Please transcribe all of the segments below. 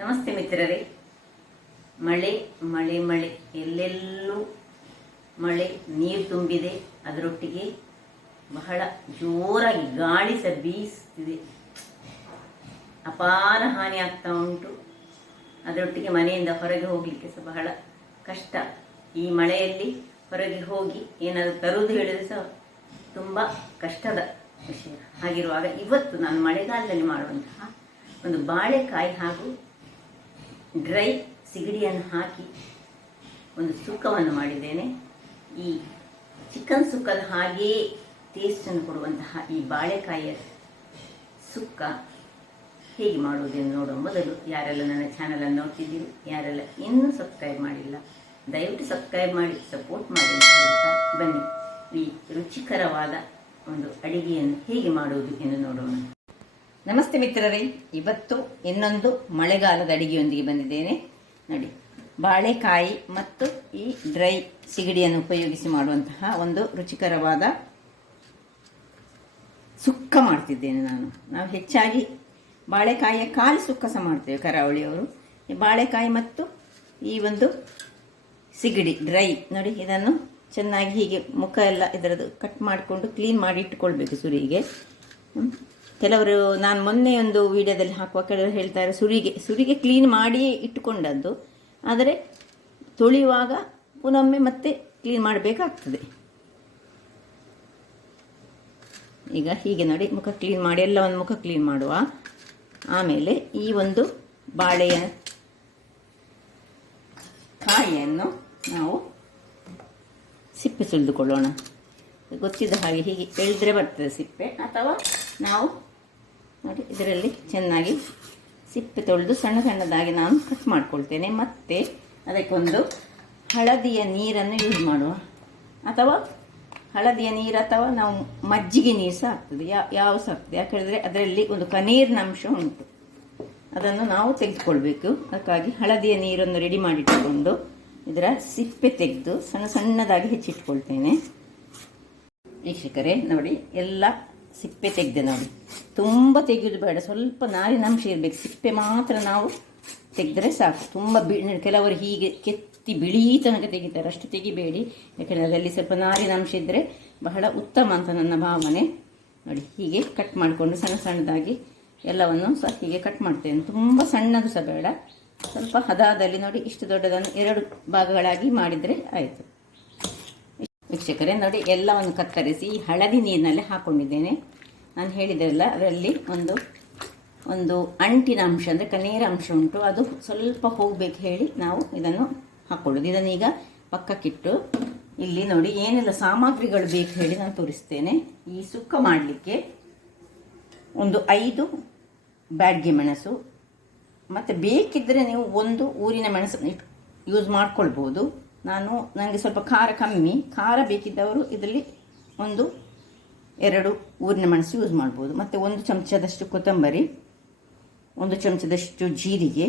ನಮಸ್ತೆ ಮಿತ್ರರೇ. ಮಳೆ ಮಳೆ ಮಳೆ ಎಲ್ಲೆಲ್ಲೂ ಮಳೆ ನೀರು ತುಂಬಿದೆ. ಅದರೊಟ್ಟಿಗೆ ಬಹಳ ಜೋರಾಗಿ ಗಾಳಿ ಸಹ ಬೀಸ್ತಿದೆ. ಅಪಾರ ಹಾನಿ ಆಗ್ತಾ ಉಂಟು. ಅದರೊಟ್ಟಿಗೆ ಮನೆಯಿಂದ ಹೊರಗೆ ಹೋಗಲಿಕ್ಕೆ ಸಹ ಬಹಳ ಕಷ್ಟ. ಈ ಮಳೆಯಲ್ಲಿ ಹೊರಗೆ ಹೋಗಿ ಏನಾದರೂ ತರುವುದು ಹೇಳಿದ್ರೆ ಸಹ ತುಂಬ ಕಷ್ಟದ ವಿಷಯ. ಹಾಗಿರುವಾಗ ಇವತ್ತು ನಾನು ಮಳೆಗಾಲದಲ್ಲಿ ಮಾಡುವಂತಹ ಒಂದು ಬಾಳೆಕಾಯಿ ಹಾಗೂ ಡ್ರೈ ಸಿಗಡಿಯನ್ನು ಹಾಕಿ ಒಂದು ಸುಕ್ಕವನ್ನು ಮಾಡಿದ್ದೇನೆ. ಈ ಚಿಕನ್ ಸುಕ್ಕದ ಹಾಗೆಯೇ ಟೇಸ್ಟನ್ನು ಕೊಡುವಂತಹ ಈ ಬಾಳೆಕಾಯಿಯ ಸುಕ್ಕ ಹೇಗೆ ಮಾಡುವುದೆಂದು ನೋಡುವ ಮೊದಲು ಯಾರೆಲ್ಲ ನನ್ನ ಚಾನಲನ್ನು ನೋಡ್ತಿದ್ದೀರಿ, ಯಾರೆಲ್ಲ ಇನ್ನೂ ಸಬ್ಸ್ಕ್ರೈಬ್ ಮಾಡಿಲ್ಲ, ದಯವಿಟ್ಟು ಸಬ್ಸ್ಕ್ರೈಬ್ ಮಾಡಿ ಸಪೋರ್ಟ್ ಮಾಡಿ ಅಂತ ಹೇಳ್ತಾ ಬನ್ನಿ ಈ ರುಚಿಕರವಾದ ಒಂದು ಅಡಿಗೆಯನ್ನು ಹೇಗೆ ಮಾಡುವುದು ಎಂದು ನೋಡೋಣ. ನಮಸ್ತೆ ಮಿತ್ರರೇ, ಇವತ್ತು ಇನ್ನೊಂದು ಮಳೆಗಾಲದ ಅಡಿಗೆಯೊಂದಿಗೆ ಬಂದಿದ್ದೇನೆ. ನೋಡಿ, ಬಾಳೆಕಾಯಿ ಮತ್ತು ಈ ಡ್ರೈ ಸಿಗಡಿಯನ್ನು ಉಪಯೋಗಿಸಿ ಮಾಡುವಂತಹ ಒಂದು ರುಚಿಕರವಾದ ಸುಕ್ಕ ಮಾಡ್ತಿದ್ದೇನೆ ನಾವು ಹೆಚ್ಚಾಗಿ ಬಾಳೆಕಾಯಿಯ ಕಾಲು ಸುಕ್ಕ ಸಹ ಮಾಡ್ತೇವೆ ಕರಾವಳಿಯವರು. ಈ ಬಾಳೆಕಾಯಿ ಮತ್ತು ಈ ಒಂದು ಸಿಗಡಿ ಡ್ರೈ, ನೋಡಿ ಇದನ್ನು ಚೆನ್ನಾಗಿ ಹೀಗೆ ಮುಖ ಎಲ್ಲ ಇದರದ್ದು ಕಟ್ ಮಾಡಿಕೊಂಡು ಕ್ಲೀನ್ ಮಾಡಿ ಇಟ್ಟುಕೊಳ್ಬೇಕು ಸುರಿಗೆ. ಕೆಲವರು ನಾನು ಮೊನ್ನೆ ಒಂದು ವಿಡಿಯೋದಲ್ಲಿ ಹಾಕುವ ಕೆಲವರು ಹೇಳ್ತಾರೆ ಸುರಿಗೆ ಕ್ಲೀನ್ ಮಾಡಿಯೇ ಇಟ್ಟುಕೊಂಡದ್ದು, ಆದರೆ ತೊಳೆಯುವಾಗ ಪುನೊಮ್ಮೆ ಮತ್ತೆ ಕ್ಲೀನ್ ಮಾಡಬೇಕಾಗ್ತದೆ. ಈಗ ಹೀಗೆ ನೋಡಿ ಮುಖ ಕ್ಲೀನ್ ಮಾಡಿ ಎಲ್ಲವನ್ನು ಮುಖ ಕ್ಲೀನ್ ಮಾಡುವ. ಆಮೇಲೆ ಈ ಒಂದು ಬಾಳೆಯ ಕಾಯಿಯನ್ನು ನಾವು ಸಿಪ್ಪೆ ಸುಲಿದುಕೊಳ್ಳೋಣ. ಗೊತ್ತಿದ್ದ ಹಾಗೆ ಹೀಗೆ ಎಳೆದ್ರೆ ಬರ್ತದೆ ಸಿಪ್ಪೆ, ಅಥವಾ ನಾವು ನೋಡಿ ಇದರಲ್ಲಿ ಚೆನ್ನಾಗಿ ಸಿಪ್ಪೆ ತೊಳೆದು ಸಣ್ಣ ಸಣ್ಣದಾಗಿ ನಾನು ಕಟ್ ಮಾಡ್ಕೊಳ್ತೇನೆ. ಮತ್ತು ಅದಕ್ಕೊಂದು ಹಳದಿಯ ನೀರನ್ನು ಯೂಸ್ ಮಾಡುವ, ಅಥವಾ ಹಳದಿಯ ನೀರು ಅಥವಾ ನಾವು ಮಜ್ಜಿಗೆ ನೀರು ಸಹ ಆಗ್ತದೆ, ಯಾವ ಸಹ ಆಗ್ತದೆ. ಯಾಕೆಂದರೆ ಅದರಲ್ಲಿ ಒಂದು ಕಣ್ಣೀರಿನ ಅಂಶ ಉಂಟು, ಅದನ್ನು ನಾವು ತೆಗೆದುಕೊಳ್ಬೇಕು. ಅದಕ್ಕಾಗಿ ಹಳದಿಯ ನೀರನ್ನು ರೆಡಿ ಮಾಡಿಟ್ಟುಕೊಂಡು ಇದರ ಸಿಪ್ಪೆ ತೆಗೆದು ಸಣ್ಣ ಸಣ್ಣದಾಗಿ ಹೆಚ್ಚಿಟ್ಕೊಳ್ತೇನೆ. ವೀಕ್ಷಕರೇ ನೋಡಿ, ಎಲ್ಲ ಸಿಪ್ಪೆ ತೆಗೆದೆ ನೋಡಿ. ತುಂಬ ತೆಗೆಯೋದು ಬೇಡ, ಸ್ವಲ್ಪ ನಾರಿನಂಶ ಇರಬೇಕು. ಸಿಪ್ಪೆ ಮಾತ್ರ ನಾವು ತೆಗೆದ್ರೆ ಸಾಕು. ತುಂಬ ಕೆಲವರು ಹೀಗೆ ಕೆತ್ತಿ ಬಿಳಿ ತನಕ ತೆಗಿತಾರೆ, ಅಷ್ಟು ತೆಗಿಬೇಡಿ. ಯಾಕೆಂದರೆ ಅದರಲ್ಲಿ ಸ್ವಲ್ಪ ನಾರಿನಂಶ ಇದ್ದರೆ ಬಹಳ ಉತ್ತಮ ಅಂತ ನನ್ನ ಭಾವನೆ. ನೋಡಿ, ಹೀಗೆ ಕಟ್ ಮಾಡಿಕೊಂಡು ಸಣ್ಣ ಸಣ್ಣದಾಗಿ ಎಲ್ಲವನ್ನು ಸಹ ಹೀಗೆ ಕಟ್ ಮಾಡ್ತೇನೆ. ತುಂಬ ಸಣ್ಣದು ಸಹ ಬೇಡ, ಸ್ವಲ್ಪ ಹದಾದಲ್ಲಿ ನೋಡಿ ಇಷ್ಟು ದೊಡ್ಡದನ್ನು 2 ಭಾಗಗಳಾಗಿ ಮಾಡಿದರೆ ಆಯಿತು. ವೀಕ್ಷಕರೇ ನೋಡಿ, ಎಲ್ಲವನ್ನು ಕತ್ತರಿಸಿ ಹಳದಿ ನೀರಿನಲ್ಲಿ ಹಾಕ್ಕೊಂಡಿದ್ದೇನೆ. ನಾನು ಹೇಳಿದ್ರಲ್ಲ, ಅದರಲ್ಲಿ ಒಂದು ಅಂಟಿನ ಅಂಶ ಅಂದರೆ ಕಣ್ಣೀರ ಅಂಶ ಉಂಟು, ಅದು ಸ್ವಲ್ಪ ಹೋಗಬೇಕು ಹೇಳಿ ನಾವು ಇದನ್ನು ಹಾಕ್ಕೊಳ್ಳೋದು. ಇದನ್ನೀಗ ಪಕ್ಕಕ್ಕಿಟ್ಟು ಇಲ್ಲಿ ನೋಡಿ ಏನೆಲ್ಲ ಸಾಮಗ್ರಿಗಳು ಬೇಕು ಹೇಳಿ ನಾನು ತೋರಿಸ್ತೇನೆ. ಈ ಸುಕ್ಕ ಮಾಡಲಿಕ್ಕೆ ಒಂದು 5 ಬ್ಯಾಡಗಿ ಮೆಣಸು, ಮತ್ತು ಬೇಕಿದ್ದರೆ ನೀವು 1 ಊರಿನ ಮೆಣಸನ್ನು ಯೂಸ್ ಮಾಡ್ಕೊಳ್ಬೋದು. ನನಗೆ ಸ್ವಲ್ಪ ಖಾರ ಕಮ್ಮಿ, ಖಾರ ಬೇಕಿದ್ದವರು ಇದರಲ್ಲಿ 1-2 ಊರಿನ ಮೆಣಸು ಯೂಸ್ ಮಾಡ್ಬೋದು. ಮತ್ತು 1 ಚಮಚದಷ್ಟು ಕೊತ್ತಂಬರಿ, 1 ಚಮಚದಷ್ಟು ಜೀರಿಗೆ,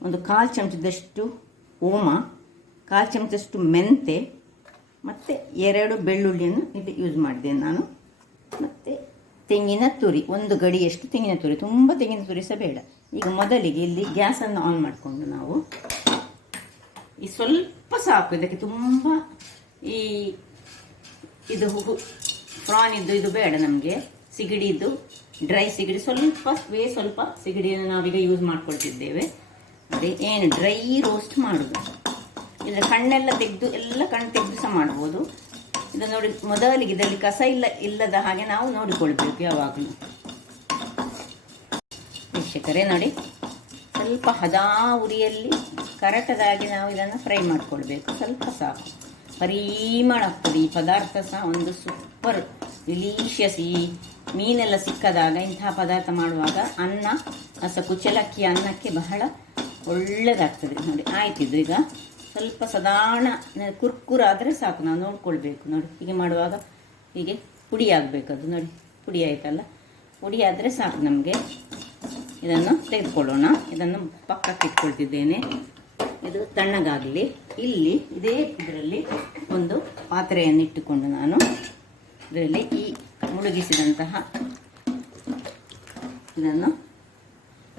1/4 ಚಮಚದಷ್ಟು ಓಮ, 1/4 ಚಮಚದಷ್ಟು ಮೆಂತೆ, ಮತ್ತು 2 ಬೆಳ್ಳುಳ್ಳಿಯನ್ನು ಇಲ್ಲಿ ಯೂಸ್ ಮಾಡಿದ್ದೇನೆ ನಾನು. ಮತ್ತು ತೆಂಗಿನ ತುರಿ, 1 ಗಡಿಯಷ್ಟು ತೆಂಗಿನ ತುರಿ, ತುಂಬ ತೆಂಗಿನ ತುರಿ ಸಹ ಬೇಡ. ಈಗ ಮೊದಲಿಗೆ ಇಲ್ಲಿ ಗ್ಯಾಸನ್ನು ಆನ್ ಮಾಡಿಕೊಂಡು ನಾವು ಈ ಸ್ವಲ್ಪ ಸಾಕು, ಇದಕ್ಕೆ ತುಂಬ ಇದು ಪ್ರಾನ್ ಇದು ಬೇಡ ನಮಗೆ. ಸಿಗಡಿದು ಡ್ರೈ ಸಿಗಡಿ ಸ್ವಲ್ಪ ಸಿಗಡಿಯನ್ನು ನಾವೀಗ ಯೂಸ್ ಮಾಡ್ಕೊಳ್ತಿದ್ದೇವೆ. ಅದೇ ಏನು ಡ್ರೈ ರೋಸ್ಟ್ ಮಾಡೋದು. ಇದರ ಕಣ್ಣೆಲ್ಲ ತೆಗೆದು ಕಣ್ಣು ತೆಗೆದು ಸಹ ಮಾಡ್ಬೋದು. ಇದು ನೋಡಿ, ಮೊದಲಿಗೆ ಇದರಲ್ಲಿ ಕಸ ಇಲ್ಲದ ಹಾಗೆ ನಾವು ನೋಡಿಕೊಳ್ಬೇಕು ಯಾವಾಗಲೂ. ವೀಕ್ಷಕರೇ ನೋಡಿ, ಸ್ವಲ್ಪ ಹದಾ ಉರಿಯಲ್ಲಿ ಕರಟದಾಗಿ ನಾವು ಇದನ್ನು ಫ್ರೈ ಮಾಡಿಕೊಳ್ಬೇಕು. ಸ್ವಲ್ಪ ಸಾಕು, ಪರಿಮಳ ಆಗ್ತದೆ ಈ ಪದಾರ್ಥ ಸಹ. ಒಂದು ಸೂಪರ್ ಡಿಲೀಷಿಯಸ್. ಈ ಮೀನೆಲ್ಲ ಸಿಕ್ಕದಾಗ ಇಂತಹ ಪದಾರ್ಥ ಮಾಡುವಾಗ ಅನ್ನ ಕುಚ್ಚಲಕ್ಕಿ ಅನ್ನಕ್ಕೆ ಬಹಳ ಒಳ್ಳೆಯದಾಗ್ತದೆ ನೋಡಿ. ಆಯ್ತಿದ್ದು ಈಗ ಸ್ವಲ್ಪ ಸಾಧಾರಣ ಕುರ್ಕುರಾದರೆ ಸಾಕು, ನಾವು ನೋಡ್ಕೊಳ್ಬೇಕು. ನೋಡಿ, ಹೀಗೆ ಮಾಡುವಾಗ ಹೀಗೆ ಪುಡಿ ಆಗಬೇಕು. ಅದು ನೋಡಿ ಪುಡಿ ಆಯ್ತಲ್ಲ, ಪುಡಿ ಆದರೆ ಸಾಕು ನಮಗೆ. ಇದನ್ನು ತೆಗೆದುಕೊಳ್ಳೋಣ. ಇದನ್ನು ಪಕ್ಕಕ್ಕೆ ಇಟ್ಕೊಳ್ತಿದ್ದೇನೆ, ಇದು ತಣ್ಣಗಾಗಲಿ. ಇಲ್ಲಿ ಇದರಲ್ಲಿ ಒಂದು ಪಾತ್ರೆಯನ್ನು ಇಟ್ಟುಕೊಂಡು ನಾನು ಇದರಲ್ಲಿ ಈ ಮುಳುಗಿಸಿದಂತಹ ಇದನ್ನು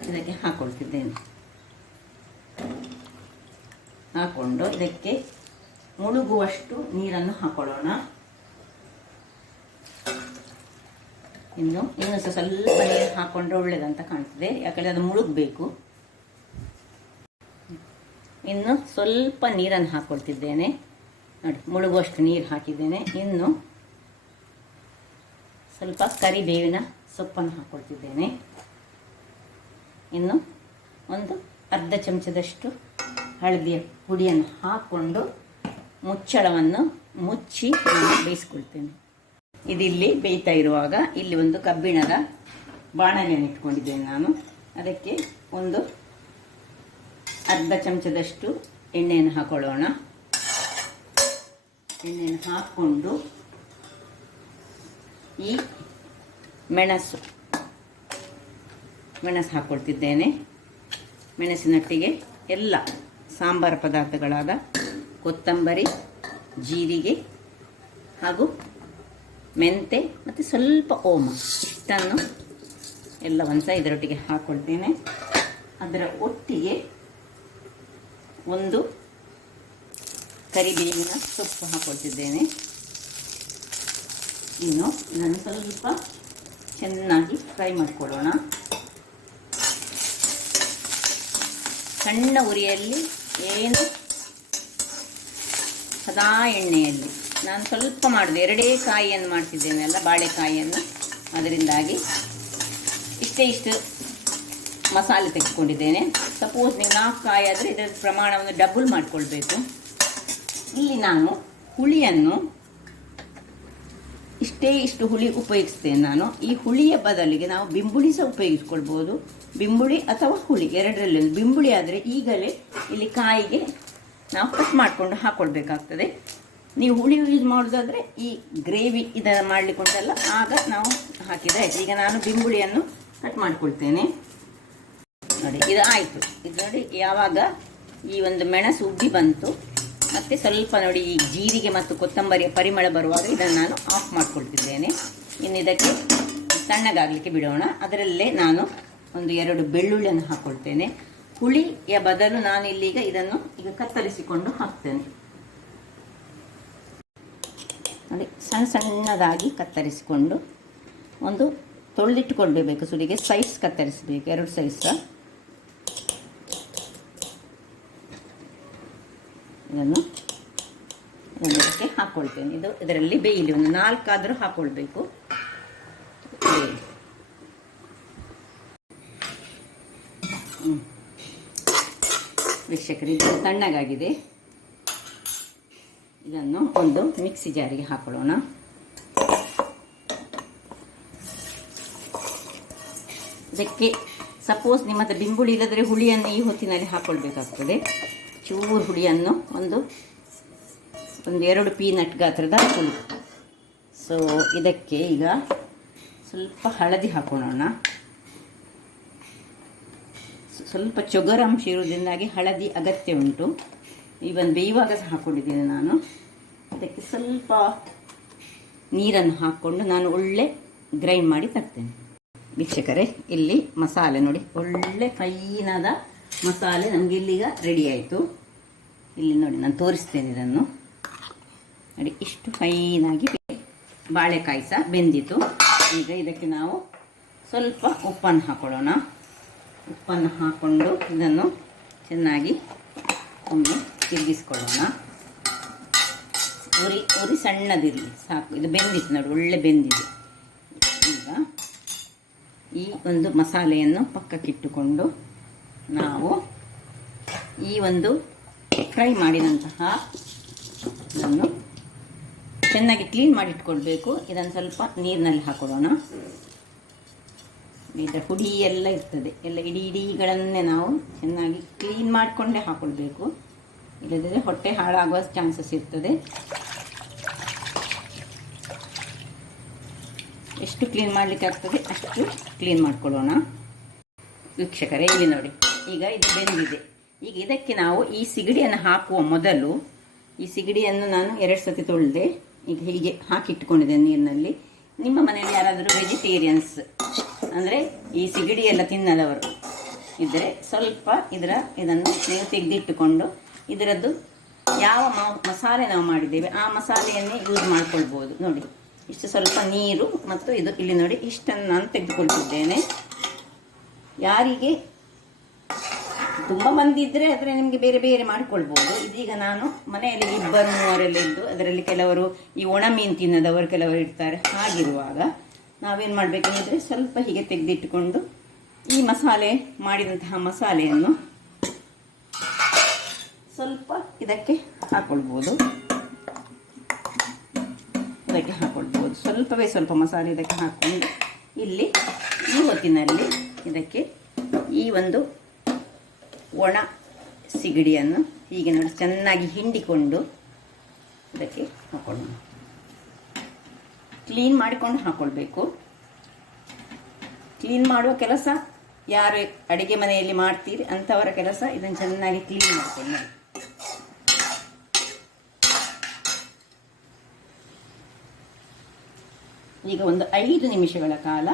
ಇದಕ್ಕೆ ಹಾಕ್ಕೊಳ್ತಿದ್ದೇನೆ. ಹಾಕ್ಕೊಂಡು ಇದಕ್ಕೆ ಮುಳುಗುವಷ್ಟು ನೀರನ್ನು ಹಾಕೊಳ್ಳೋಣ. ಇನ್ನು ಸ್ವಲ್ಪ ನೀರು ಹಾಕೊಂಡ್ರೆ ಒಳ್ಳೇದಂತ ಕಾಣ್ತದೆ, ಯಾಕಂದರೆ ಅದು ಮುಳುಗಬೇಕು. ಇನ್ನು ಸ್ವಲ್ಪ ನೀರನ್ನು ಹಾಕ್ಕೊಳ್ತಿದ್ದೇನೆ ನೋಡಿ, ಮುಳುಗುವಷ್ಟು ನೀರು ಹಾಕಿದ್ದೇನೆ. ಇನ್ನು ಸ್ವಲ್ಪ ಕರಿಬೇವಿನ ಸೊಪ್ಪನ್ನು ಹಾಕ್ಕೊಳ್ತಿದ್ದೇನೆ. ಇನ್ನು ಒಂದು ಅರ್ಧ ಚಮಚದಷ್ಟು ಹಳದಿಯ ಪುಡಿಯನ್ನು ಹಾಕ್ಕೊಂಡು ಮುಚ್ಚಳವನ್ನು ಮುಚ್ಚಿ ಬೇಯಿಸ್ಕೊಳ್ತೇನೆ. ಇದಿಲ್ಲಿ ಬೇಯ್ತಾ ಇರುವಾಗ ಇಲ್ಲಿ ಒಂದು ಕಬ್ಬಿಣದ ಬಾಣಲೆಯನ್ನು ಇಟ್ಕೊಂಡಿದ್ದೇನೆ ನಾನು. ಅದಕ್ಕೆ ಒಂದು ಅರ್ಧ ಚಮಚದಷ್ಟು ಎಣ್ಣೆಯನ್ನು ಹಾಕೊಳ್ಳೋಣ. ಎಣ್ಣೆಯನ್ನು ಹಾಕ್ಕೊಂಡು ಈ ಮೆಣಸು ಹಾಕ್ಕೊಳ್ತಿದ್ದೇನೆ. ಮೆಣಸಿನೊಟ್ಟಿಗೆ ಎಲ್ಲ ಸಾಂಬಾರು ಪದಾರ್ಥಗಳಾದ ಕೊತ್ತಂಬರಿ, ಜೀರಿಗೆ ಹಾಗೂ ಮೆಂತೆ ಮತ್ತು ಸ್ವಲ್ಪ ಓಮ, ಇಷ್ಟನ್ನು ಎಲ್ಲವನ್ನು ಸಹ ಇದರೊಟ್ಟಿಗೆ ಹಾಕ್ಕೊಳ್ತೇನೆ. ಅದರ ಒಟ್ಟಿಗೆ ಒಂದು ಕರಿಬೇವಿನ ಸೊಪ್ಪು ಹಾಕ್ಕೊಳ್ತಿದ್ದೇನೆ. ಇನ್ನು ಇದನ್ನು ಸ್ವಲ್ಪ ಚೆನ್ನಾಗಿ ಫ್ರೈ ಮಾಡಿಕೊಳ್ಳೋಣ. ಸಣ್ಣ ಉರಿಯಲ್ಲಿ, ಏನು ಸದಾ ಎಣ್ಣೆಯಲ್ಲಿ. ನಾನು ಸ್ವಲ್ಪ ಮಾಡಿದೆ, 2 ಕಾಯಿಯನ್ನು ಮಾಡ್ತಿದ್ದೇನೆಲ್ಲ, ಬಾಳೆಕಾಯಿಯನ್ನು. ಅದರಿಂದಾಗಿ ಇಷ್ಟು ಮಸಾಲೆ ತೆಗೆದುಕೊಂಡಿದ್ದೇನೆ. ಸಪೋಸ್ ನೀವು 4 ಕಾಯಿ ಆದರೆ ಇದರ ಪ್ರಮಾಣವನ್ನು ಡಬಲ್ ಮಾಡಿಕೊಳ್ಬೇಕು. ಇಲ್ಲಿ ನಾನು ಹುಳಿಯನ್ನು ಇಷ್ಟು ಹುಳಿ ಉಪಯೋಗಿಸ್ತೇನೆ ನಾನು. ಈ ಹುಳಿಯ ಬದಲಿಗೆ ನಾವು ಬಿಂಬುಳಿ ಸಹ ಉಪಯೋಗಿಸ್ಕೊಳ್ಬೋದು. ಬಿಂಬುಳಿ ಅಥವಾ ಹುಳಿ ಎರಡರಲ್ಲಿ. ಬಿಂಬುಳಿ ಆದರೆ ಈಗಲೇ ಇಲ್ಲಿ ಕಾಯಿಗೆ ನಾವು ಕಟ್ ಮಾಡಿಕೊಂಡು ಹಾಕ್ಕೊಳ್ಬೇಕಾಗ್ತದೆ. ನೀವು ಹುಳಿ ಯೂಸ್ ಮಾಡೋದಾದರೆ ಈ ಗ್ರೇವಿ ಇದನ್ನು ಮಾಡಲಿಕ್ಕುಂಟಲ್ಲ, ಆಗ ನಾವು ಹಾಕಿದರೆ ಆಯಿತು. ಈಗ ನಾನು ಬಿಂಬುಳಿಯನ್ನು ಕಟ್ ಮಾಡಿಕೊಳ್ತೇನೆ ನೋಡಿ. ಇದು ಆಯಿತು. ಇದು ನೋಡಿ, ಯಾವಾಗ ಈ ಒಂದು ಮೆಣಸು ಉಬ್ಬಿ ಬಂತು ಮತ್ತು ಸ್ವಲ್ಪ ನೋಡಿ ಈ ಜೀರಿಗೆ ಮತ್ತು ಕೊತ್ತಂಬರಿಯ ಪರಿಮಳ ಬರುವಾಗ ಇದನ್ನು ನಾನು ಆಫ್ ಮಾಡಿಕೊಳ್ತಿದ್ದೇನೆ. ಇನ್ನು ಇದಕ್ಕೆ ತಣ್ಣಗಾಗಲಿಕ್ಕೆ ಬಿಡೋಣ. ಅದರಲ್ಲೇ ನಾನು ಒಂದು 2 ಬೆಳ್ಳುಳ್ಳಿಯನ್ನು ಹಾಕ್ಕೊಳ್ತೇನೆ. ಹುಳಿಯ ಬದಲು ನಾನು ಇಲ್ಲಿಗ ಇದನ್ನು ಈಗ ಕತ್ತರಿಸಿಕೊಂಡು ಹಾಕ್ತೇನೆ ನೋಡಿ. ಸಣ್ಣದಾಗಿ ಕತ್ತರಿಸಿಕೊಂಡು ಒಂದು ತೊಳೆದಿಟ್ಟುಕೊಳ್ಬೇಕು. ಸುಲಿಗೆ ಸೈಜ್ ಕತ್ತರಿಸಬೇಕು, 2 ಸೈಜ್. ಇದಕ್ಕೆ ಹಾಕ್ಕೊಳ್ತೇನೆ. ಇದರಲ್ಲಿ ಬೇಯಲಿ, ಒಂದು 4 ಆದರೂ ಹಾಕ್ಕೊಳ್ಬೇಕು. ವೀಕ್ಷಕರು, ಇದು ತಣ್ಣಗಾಗಿದೆ. ಇದನ್ನು ಒಂದು ಮಿಕ್ಸಿ ಜಾರಿಗೆ ಹಾಕೊಳ್ಳೋಣ. ಇದಕ್ಕೆ ಸಪೋಸ್ ನಿಮ್ಮ ಹತ್ರ ಬಿಂಬುಳಿ ಇಲ್ಲದ್ರೆ ಹುಳಿಯನ್ನು ಈ ಹೊತ್ತಿನಲ್ಲಿ ಹಾಕ್ಕೊಳ್ಬೇಕಾಗ್ತದೆ. ಚೂರು ಹುಳಿಯನ್ನು ಒಂದು 2 ಪೀನಟ್ ಗಾತ್ರದ ಹುಳಿ. ಸೊ ಇದಕ್ಕೆ ಈಗ ಸ್ವಲ್ಪ ಹಳದಿ ಹಾಕೊಳ್ಳೋಣ. ಸ್ವಲ್ಪ ಚೊಗರಂಶ ಇರುವುದರಿಂದಾಗಿ ಹಳದಿ ಅಗತ್ಯ ಉಂಟು. ಇವನ್ ಬೇಯುವಾಗ ಸಹ ಹಾಕ್ಕೊಂಡಿದ್ದೇನೆ ನಾನು. ಅದಕ್ಕೆ ಸ್ವಲ್ಪ ನೀರನ್ನು ಹಾಕ್ಕೊಂಡು ನಾನು ಒಳ್ಳೆ ಗ್ರೈಂಡ್ ಮಾಡಿ ತರ್ತೇನೆ. ವೀಕ್ಷಕರೇ, ಇಲ್ಲಿ ಮಸಾಲೆ ನೋಡಿ, ಒಳ್ಳೆ ಫೈನಾದ ಮಸಾಲೆ ನಮಗೆ ಇಲ್ಲಿಗ ರೆಡಿ ಆಯಿತು. ಇಲ್ಲಿ ನೋಡಿ, ನಾನು ತೋರಿಸ್ತೇನೆ ಇದನ್ನು ನೋಡಿ. ಇಷ್ಟು ಫೈನಾಗಿ ಬಾಳೆಕಾಯಿ ಸಹ ಬೆಂದಿತು. ಈಗ ಇದಕ್ಕೆ ನಾವು ಸ್ವಲ್ಪ ಉಪ್ಪನ್ನು ಹಾಕೊಳ್ಳೋಣ. ಉಪ್ಪನ್ನು ಹಾಕ್ಕೊಂಡು ಇದನ್ನು ಚೆನ್ನಾಗಿ ಒಮ್ಮೆ ತಿರುಗಿಸ್ಕೊಳ್ಳೋಣ. ಉರಿ ಸಣ್ಣದಿರಲಿ ಸಾಕು. ಇದು ಬೆಂದಿತ್ತು ನೋಡಿ, ಒಳ್ಳೆ ಬೆಂದಿದೆ. ಈಗ ಈ ಒಂದು ಮಸಾಲೆಯನ್ನು ಪಕ್ಕಕ್ಕಿಟ್ಟುಕೊಂಡು ನಾವು ಈ ಒಂದು ಫ್ರೈ ಮಾಡಿದಂತಹ ಇದನ್ನು ಚೆನ್ನಾಗಿ ಕ್ಲೀನ್ ಮಾಡಿಟ್ಕೊಳ್ಬೇಕು. ಇದನ್ನು ಸ್ವಲ್ಪ ನೀರಿನಲ್ಲಿ ಹಾಕೊಳ್ಳೋಣ. ಇದರ ಹುಡಿ ಎಲ್ಲ ಇರ್ತದೆ, ಎಲ್ಲ ಇಡೀಗಳನ್ನೇ ನಾವು ಚೆನ್ನಾಗಿ ಕ್ಲೀನ್ ಮಾಡಿಕೊಂಡೇ ಹಾಕ್ಕೊಳ್ಬೇಕು. ಇಲ್ಲದಿದ್ದರೆ ಹೊಟ್ಟೆ ಹಾಳಾಗುವ ಚಾನ್ಸಸ್ ಇರ್ತದೆ. ಎಷ್ಟು ಕ್ಲೀನ್ ಮಾಡಲಿಕ್ಕೆ ಆಗ್ತದೆ ಅಷ್ಟು ಕ್ಲೀನ್ ಮಾಡ್ಕೊಳ್ಳೋಣ. ವೀಕ್ಷಕರೇ, ಇಲ್ಲಿ ನೋಡಿ, ಈಗ ಇದು ಬೆಂದಿದೆ. ಈಗ ಇದಕ್ಕೆ ನಾವು ಈ ಸಿಗಡಿಯನ್ನು ಹಾಕುವ ಮೊದಲು ಈ ಸಿಗಡಿಯನ್ನು ನಾನು 2 ಸತಿ ತೊಳೆದೆ. ಈಗ ಹೀಗೆ ಹಾಕಿಟ್ಕೊಂಡಿದ್ದೇನೆ ನೀರಿನಲ್ಲಿ. ನಿಮ್ಮ ಮನೆಯಲ್ಲಿ ಯಾರಾದರೂ ವೆಜಿಟೇರಿಯನ್ಸ್ ಅಂದರೆ ಈ ಸಿಗಡಿ ಎಲ್ಲ ತಿನ್ನದವರು ಇದ್ದರೆ ಸ್ವಲ್ಪ ಇದನ್ನು ನೀವು ತೆಗೆದಿಟ್ಟುಕೊಂಡು ಇದರದ್ದು ಯಾವ ಮಸಾಲೆ ನಾವು ಮಾಡಿದ್ದೇವೆ ಆ ಮಸಾಲೆಯನ್ನೇ ಯೂಸ್ ಮಾಡ್ಕೊಳ್ಬೋದು. ನೋಡಿ ಇಷ್ಟು ಸ್ವಲ್ಪ ನೀರು ಮತ್ತು ಇದು ಇಲ್ಲಿ ನೋಡಿ ಇಷ್ಟನ್ನು ನಾನು ತೆಗೆದುಕೊಳ್ತಿದ್ದೇನೆ. ಯಾರಿಗೆ ತುಂಬ ಮಂದಿ ಇದ್ದರೆ ಆದರೆ ನಿಮಗೆ ಬೇರೆ ಬೇರೆ ಮಾಡಿಕೊಳ್ಬೋದು. ಇದೀಗ ನಾನು ಮನೆಯಲ್ಲಿ ಇಬ್ಬರು ಮೂವರೆಲ್ಲ ಇದ್ದು ಅದರಲ್ಲಿ ಕೆಲವರು ಈ ಒಣ ಮೀನು ತಿನ್ನದವರು ಕೆಲವರು ಇರ್ತಾರೆ. ಹಾಗಿರುವಾಗ ನಾವೇನು ಮಾಡಬೇಕಂದ್ರೆ ಸ್ವಲ್ಪ ಹೀಗೆ ತೆಗೆದಿಟ್ಟುಕೊಂಡು ಈ ಮಸಾಲೆ ಮಾಡಿದಂತಹ ಮಸಾಲೆಯನ್ನು ಸ್ವಲ್ಪ ಇದಕ್ಕೆ ಹಾಕ್ಕೊಳ್ಬೋದು. ಸ್ವಲ್ಪವೇ ಸ್ವಲ್ಪ ಮಸಾಲೆ ಇದಕ್ಕೆ ಹಾಕ್ಕೊಂಡು ಇಲ್ಲಿ ಈ ಹೊತ್ತಿನಲ್ಲಿ ಇದಕ್ಕೆ ಈ ಒಂದು ಒಣ ಸಿಗಡಿಯನ್ನು ಹೀಗೆ ನೋಡಿ ಚೆನ್ನಾಗಿ ಹಿಂಡಿಕೊಂಡು ಇದಕ್ಕೆ ಹಾಕೊಳ್ಳೋಣ. ಕ್ಲೀನ್ ಮಾಡಿಕೊಂಡು ಹಾಕ್ಕೊಳ್ಬೇಕು. ಕ್ಲೀನ್ ಮಾಡುವ ಕೆಲಸ ಯಾರು ಅಡುಗೆ ಮನೆಯಲ್ಲಿ ಮಾಡ್ತೀರಿ ಅಂಥವರ ಕೆಲಸ. ಇದನ್ನು ಚೆನ್ನಾಗಿ ಕ್ಲೀನ್ ಮಾಡಿಕೊಂಡು ಈಗ ಒಂದು 5 ನಿಮಿಷಗಳ ಕಾಲ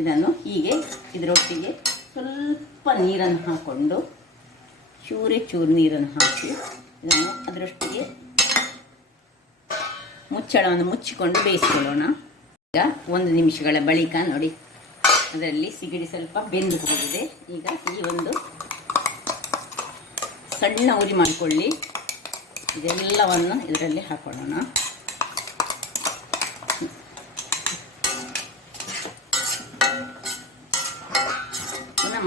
ಇದನ್ನು ಹೀಗೆ ಇದರೊಟ್ಟಿಗೆ ಸ್ವಲ್ಪ ನೀರನ್ನು ಹಾಕ್ಕೊಂಡು ಚೂರು ನೀರನ್ನು ಹಾಕಿ ಇದನ್ನು ಅದರೊಟ್ಟಿಗೆ ಮುಚ್ಚಳವನ್ನು ಮುಚ್ಚಿಕೊಂಡು ಬೇಯಿಸಿಕೊಳ್ಳೋಣ. ಈಗ 1 ನಿಮಿಷಗಳ ಬಳಿಕ ನೋಡಿ ಅದರಲ್ಲಿ ಸಿಗಡಿ ಸ್ವಲ್ಪ ಬೆಂದು ಹೋಗಿದೆ. ಈಗ ಈ ಒಂದು ಸಣ್ಣ ಉರಿ ಮಾಡಿಕೊಳ್ಳಿ. ಇದೆಲ್ಲವನ್ನು ಇದರಲ್ಲಿ ಹಾಕೊಳ್ಳೋಣ.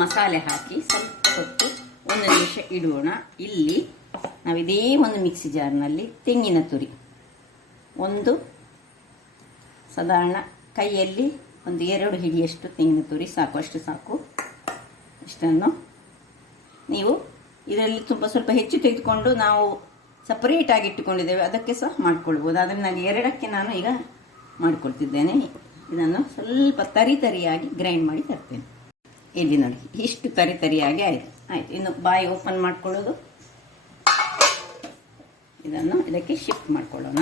ಮಸಾಲೆ ಹಾಕಿ ಸ್ವಲ್ಪ ಹೊತ್ತು 1 ನಿಮಿಷ ಇಡೋಣ. ಇಲ್ಲಿ ನಾವು ಇದೇ ಒಂದು ಮಿಕ್ಸಿ ಜಾರ್ನಲ್ಲಿ ತೆಂಗಿನ ತುರಿ ಒಂದು ಸಾಧಾರಣ ಕೈಯಲ್ಲಿ 1-2 ಹಿಡಿಯಷ್ಟು ತೆಂಗಿನ ತುರಿ ಸಾಕು, ಅಷ್ಟು ಸಾಕು. ಇಷ್ಟನ್ನು ನೀವು ಇದರಲ್ಲಿ ಸ್ವಲ್ಪ ಹೆಚ್ಚು ತೆಗೆದುಕೊಂಡು ನಾವು ಸಪರೇಟಾಗಿ ಇಟ್ಟುಕೊಂಡಿದ್ದೇವೆ ಅದಕ್ಕೆ ಸಹ ಮಾಡ್ಕೊಳ್ಬೋದು. ಅದನ್ನು ನಾನು 2ಕ್ಕೆ ನಾನು ಈಗ ಮಾಡಿಕೊಳ್ತಿದ್ದೇನೆ. ಇದನ್ನು ಸ್ವಲ್ಪ ತರಿಯಾಗಿ ಗ್ರೈಂಡ್ ಮಾಡಿ ತರ್ತೇನೆ. ಇಲ್ಲಿ ನೋಡಿ ಇಷ್ಟು ತರಿಯಾಗಿ ಆಯಿತು. ಇನ್ನು ಬಾಯಿ ಓಪನ್ ಮಾಡ್ಕೊಳ್ಳೋದು. ಇದನ್ನು ಇದಕ್ಕೆ ಶಿಫ್ಟ್ ಮಾಡ್ಕೊಳ್ಳೋಣ.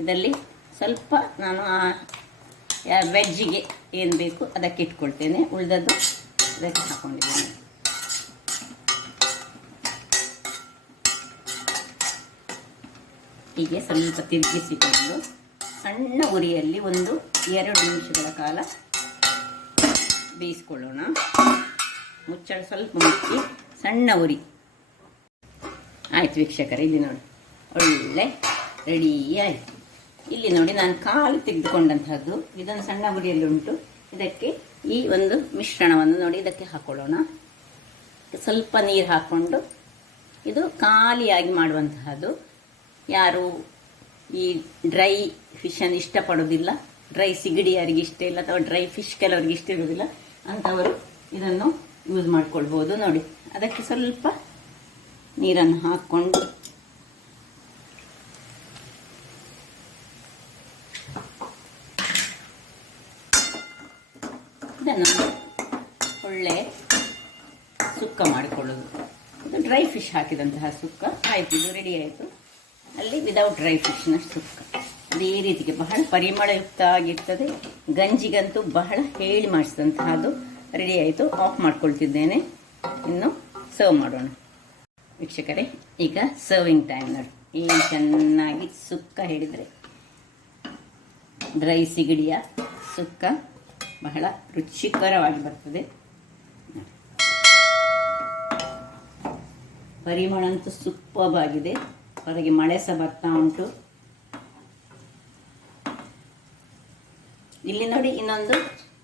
ಇದರಲ್ಲಿ ಸ್ವಲ್ಪ ನಾನು ವೆಜ್ಜಿಗೆ ಏನು ಬೇಕು ಅದಕ್ಕೆ ಇಟ್ಕೊಳ್ತೇನೆ. ಉಳಿದದ್ದು ಇದಕ್ಕೆ ಹಾಕ್ಕೊಂಡಿದ್ದೇನೆ. ಹೀಗೆ ಸ್ವಲ್ಪ ತಿರುಗಿಸಿಕೊಂಡು ಸಣ್ಣ ಉರಿಯಲ್ಲಿ 1-2 ನಿಮಿಷಗಳ ಕಾಲ ಬೇಯಿಸ್ಕೊಳ್ಳೋಣ. ಮುಚ್ಚಳ ಸ್ವಲ್ಪ ಮುಚ್ಚಿ ಸಣ್ಣ ಉರಿ. ಆಯ್ತು ವೀಕ್ಷಕರೇ, ಇಲ್ಲಿ ನೋಡಿ ಒಳ್ಳೆ ರೆಡಿ ಆಯಿತು. ಇಲ್ಲಿ ನೋಡಿ ನಾನು ಕಾಲು ತೆಗೆದುಕೊಂಡಂತಹದ್ದು ಇದನ್ನು ಸಣ್ಣ ಉರಿಯಲ್ಲಿ ಉಂಟು. ಇದಕ್ಕೆ ಈ ಒಂದು ಮಿಶ್ರಣವನ್ನು ನೋಡಿ ಇದಕ್ಕೆ ಹಾಕೊಳ್ಳೋಣ. ಸ್ವಲ್ಪ ನೀರು ಹಾಕ್ಕೊಂಡು ಇದು ಖಾಲಿಯಾಗಿ ಮಾಡುವಂತಹದ್ದು. ಯಾರು ಈ ಡ್ರೈ ಫಿಶನ್ನು ಇಷ್ಟಪಡೋದಿಲ್ಲ, ಡ್ರೈ ಸಿಗಡಿ ಯಾರಿಗೆ ಇಷ್ಟ ಇಲ್ಲ ಅಥವಾ ಡ್ರೈ ಫಿಶ್ ಕೆಲವರಿಗೆ ಇಷ್ಟ ಇರೋದಿಲ್ಲ ಅಂಥವರು ಇದನ್ನು ಯೂಸ್ ಮಾಡ್ಕೊಳ್ಬೋದು. ನೋಡಿ ಅದಕ್ಕೆ ಸ್ವಲ್ಪ ನೀರನ್ನು ಹಾಕ್ಕೊಂಡು ಇದನ್ನು ಒಳ್ಳೆ ಸುಕ್ಕ ಮಾಡಿಕೊಳ್ಳೋದು. ಇದು ಡ್ರೈ ಫಿಶ್ ಹಾಕಿದಂತಹ ಸುಕ್ಕ ಆಯಿತು. ಇದು ರೆಡಿ ಆಯಿತು. ಅಲ್ಲಿ ವಿದೌಟ್ ಡ್ರೈ ಫಿಶ್ನ ಸುಕ್ಕ ಅದೇ ರೀತಿಗೆ ಬಹಳ ಪರಿಮಳಯುಕ್ತ ಆಗಿರ್ತದೆ. ಗಂಜಿಗಂತೂ ಬಹಳ ಹೇಳಿ ಮಾಡಿಸಿದಂತಹದ್ದು ರೆಡಿ ಆಯಿತು. ಆಫ್ ಮಾಡ್ಕೊಳ್ತಿದ್ದೇನೆ. ಇನ್ನು ಸರ್ವ್ ಮಾಡೋಣ ವೀಕ್ಷಕರೇ. ಈಗ ಸರ್ವಿಂಗ್ ಟೈಮ್ ನೋಡಿ. ಏನು ಚೆನ್ನಾಗಿ ಸುಕ್ಕ ಹೇಳಿದರೆ ಡ್ರೈ ಸಿಗಡಿಯ ಸುಕ್ಕ ಬಹಳ ರುಚಿಕರವಾಗಿ ಬರ್ತದೆ. ಪರಿಮಳ ಅಂತೂ ಸೂಪರ್ಬ್ ಆಗಿದೆ. ಹೊರಗೆ ಮಳೆ ಸಹ ಬರ್ತಾ ಉಂಟು. ಇಲ್ಲಿ ನೋಡಿ ಇನ್ನೊಂದು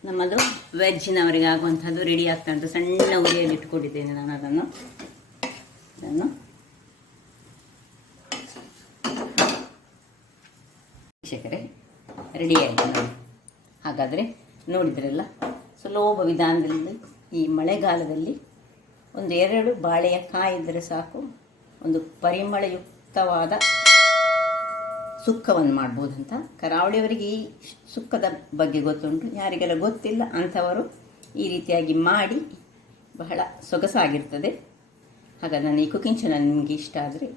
ನಮ್ಮದು ವೆಜ್ಜಿನವರಿಗೆ ಆಗುವಂಥದ್ದು ರೆಡಿ ಆಗ್ತಾ ಉಂಟು. ಸಣ್ಣ ಉರಿಯಲ್ಲಿ ಇಟ್ಕೊಂಡಿದ್ದೇನೆ ನಾನು ಅದನ್ನು ವೀಕ್ಷಕರೇ ರೆಡಿ ಆಯಿತು ನೋಡಿ. ಹಾಗಾದರೆ ನೋಡಿದ್ರಲ್ಲ, ಸುಲಭ ವಿಧಾನದಲ್ಲಿ ಈ ಮಳೆಗಾಲದಲ್ಲಿ 1-2 ಬಾಳೆಯ ಕಾಯಿ ಇದ್ದರೆ ಸಾಕು, ಒಂದು ಪರಿಮಳಯುಕ್ತವಾದ ಸುಕ್ಕವನ್ನು ಮಾಡ್ಬೋದಂತ. ಕರಾವಳಿಯವರಿಗೆ ಈ ಸುಕ್ಕದ ಬಗ್ಗೆ ಗೊತ್ತುಂಟು. ಯಾರಿಗೆಲ್ಲ ಗೊತ್ತಿಲ್ಲ ಅಂಥವರು ಈ ರೀತಿಯಾಗಿ ಮಾಡಿ ಬಹಳ ಸೊಗಸಾಗಿರ್ತದೆ. ಹಾಗಾದರೆ ನನ್ನ ಈ ಕುಕಿಂಗ್ ಚಾನಲ್ ನಿಮಗೆ ಇಷ್ಟ ಆದರೆ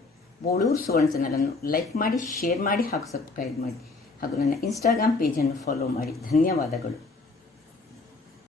ಬೋಳೂರು ಸುವರ್ಣ ಚಾನಲನ್ನು ಲೈಕ್ ಮಾಡಿ, ಶೇರ್ ಮಾಡಿ ಹಾಗೂ ಸಬ್ಸ್ಕ್ರೈಬ್ ಮಾಡಿ ಹಾಗೂ ನನ್ನ ಇನ್ಸ್ಟಾಗ್ರಾಮ್ ಪೇಜನ್ನು ಫಾಲೋ ಮಾಡಿ. ಧನ್ಯವಾದಗಳು.